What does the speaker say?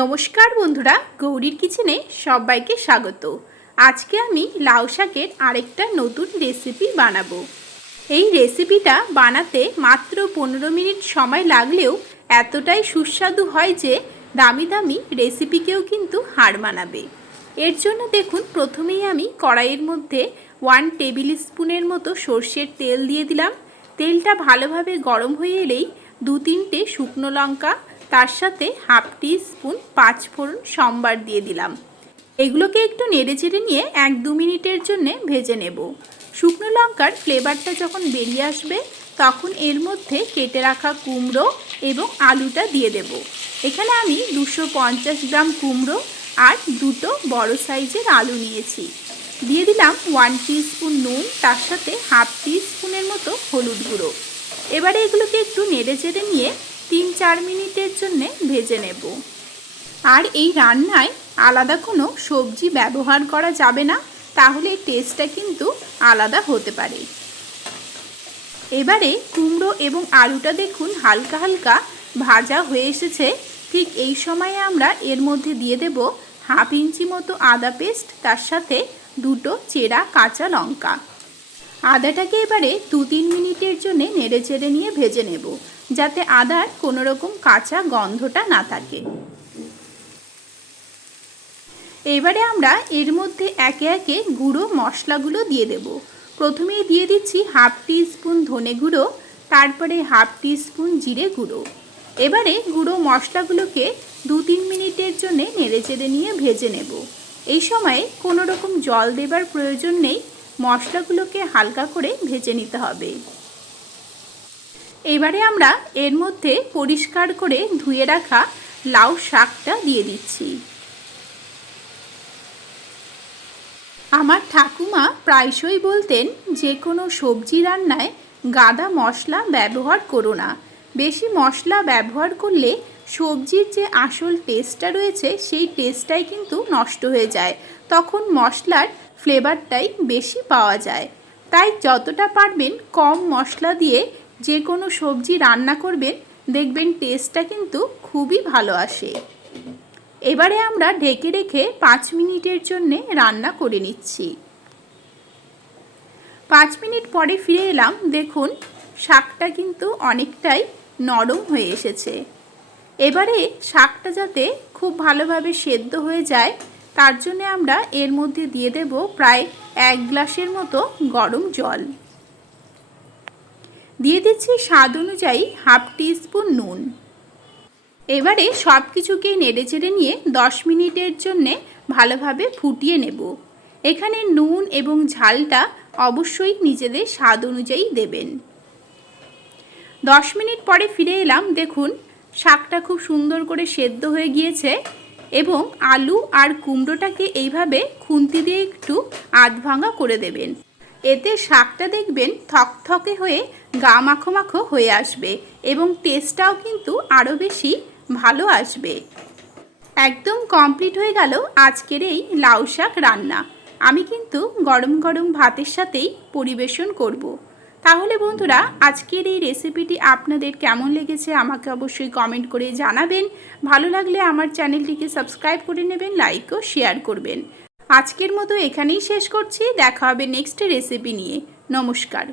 নমস্কার বন্ধুরা, গৌরীর কিচেনে সবাইকে স্বাগত। আজকে আমি লাউ শাকের আরেকটা নতুন রেসিপি বানাবো। এই রেসিপিটা বানাতে মাত্র পনেরো মিনিট সময় লাগলেও এতটাই সুস্বাদু হয় যে দামি দামি রেসিপিকেও কিন্তু হার মানাবে। এর জন্য দেখুন, প্রথমেই আমি কড়াইয়ের মধ্যে ওয়ান টেবিল স্পুনের মতো সর্ষের তেল দিয়ে দিলাম। তেলটা ভালোভাবে গরম হয়ে এলেই দু তিনটে শুকনো লঙ্কা তার সাথে হাফ টি স্পুন পাঁচ ফোড়ন সম্বার দিয়ে দিলাম। এগুলোকে একটু নেড়ে চেড়ে নিয়ে এক দু মিনিটের জন্য ভেজে নেব। শুকনো লঙ্কার ফ্লেভারটা যখন বেরিয়ে আসবে, তখন এর মধ্যে কেটে রাখা কুমড়ো এবং আলুটা দিয়ে দেব। এখানে আমি দুশো পঞ্চাশ গ্রাম কুমড়ো আর দুটো বড় সাইজের আলু নিয়েছি। দিয়ে দিলাম ওয়ান স্পুন নুন, তার সাথে হাফ স্পুনের মতো হলুদ গুঁড়ো। এবারে এগুলোকে একটু নেড়ে চেড়ে নিয়ে তিন চার মিনিটের জন্যে ভেজে নেব। আর এই রান্নায় আলাদা কোনো সবজি ব্যবহার করা যাবে না, তাহলে টেস্টটা কিন্তু আলাদা হতে পারে। এবারে কুমড়ো এবং আলুটা দেখুন হালকা হালকা ভাজা হয়ে এসেছে। ঠিক এই সময়ে আমরা এর মধ্যে দিয়ে দেব হাফ ইঞ্চি মতো আদা পেস্ট, তার সাথে দুটো চেরা কাঁচা লঙ্কা। আদাটাকে এবারে দু তিন মিনিটের জন্য নেড়ে চেড়ে নিয়ে ভেজে নেব, যাতে আদার কোনো রকম কাঁচা গন্ধটা না থাকে। এবারে আমরা এর মধ্যে একে একে গুঁড়ো মশলাগুলো দিয়ে দেব। প্রথমেই দিয়ে দিচ্ছি হাফ টি স্পুন ধনে গুঁড়ো, তারপরে হাফ টি স্পুন জিরে গুঁড়ো। এবারে গুঁড়ো মশলাগুলোকে দু তিন মিনিটের জন্য নেড়ে চেড়ে নিয়ে ভেজে নেব। এই সময়ে কোনো রকম জল দেবার প্রয়োজন নেই মশলাগুলোকে হালকা করে ভেজে নিতে হবে। এবারে আমরা এর মধ্যে পরিষ্কার করে ধুয়ে রাখা লাউ শাকটা দিয়ে দিচ্ছি। আমার ঠাকুমা প্রায়শই বলতেন, যে কোনো সবজি রান্নায় গাদা মশলা ব্যবহার করো না। বেশি মশলা ব্যবহার করলে সবজির যে আসল টেস্টটা রয়েছে, সেই টেস্টটাই কিন্তু নষ্ট হয়ে যায়। তখন মশলার ফ্লেভারটাই বেশি পাওয়া যায়। তাই যতটা পারবেন কম মশলা দিয়ে যে কোনো সবজি রান্না করবেন, দেখবেন টেস্টটা কিন্তু খুবই ভালো আসে। এবারে আমরা ঢেকে রেখে পাঁচ মিনিটের জন্যে রান্না করে নিচ্ছি। পাঁচ মিনিট পরে ফিরে এলাম, দেখুন শাকটা কিন্তু অনেকটাই নরম হয়ে এসেছে। এবারে শাকটা যাতে খুব ভালোভাবে সেদ্ধ হয়ে যায় তার জন্যে আমরা এর মধ্যে দিয়ে দেব প্রায় এক গ্লাসের মতো গরম জল। দিয়ে দিচ্ছি স্বাদ অনুযায়ী হাফ স্পুন নুন। এবারে সব কিছুকেই নেড়ে চেড়ে নিয়ে দশ মিনিটের জন্যে ভালোভাবে ফুটিয়ে নেব। এখানে নুন এবং ঝালটা অবশ্যই নিজেদের স্বাদ অনুযায়ী দেবেন। দশ মিনিট পরে ফিরে এলাম, দেখুন, শাকটা খুব সুন্দর করে সেদ্ধ হয়ে গিয়েছে। এবং আলু আর কুমড়োটাকে এইভাবে খুন্তি দিয়ে একটু আধ ভাঙা করে দেবেন। এতে শাকটা দেখবেন থকথকে হয়ে গা মাখো মাখো হয়ে আসবে এবং টেস্টটাও কিন্তু আরও বেশি ভালো আসবে। একদম কমপ্লিট হয়ে গেল আজকের এই লাউ শাক রান্না। আমি কিন্তু গরম গরম ভাতের সাথেই পরিবেশন করব। তাহলে বন্ধুরা, আজকের এই রেসিপিটি আপনাদের কেমন লেগেছে আমাকে অবশ্যই কমেন্ট করে জানাবেন। ভালো লাগলে আমার চ্যানেলটিকে সাবস্ক্রাইব করে নেবেন লাইক ও শেয়ার করবেন। আজকের মতো এখানেই শেষ করছি। দেখা হবে নেক্সট রেসিপি নিয়ে। নমস্কার।